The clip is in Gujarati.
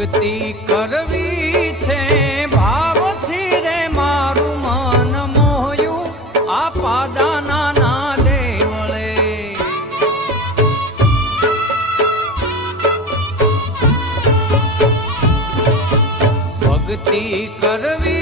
ભક્તિ કરવી છે ભાવથી રે મારું મન મોહ્યું આ પાદાના ના દેવળે. ભક્તિ કરવી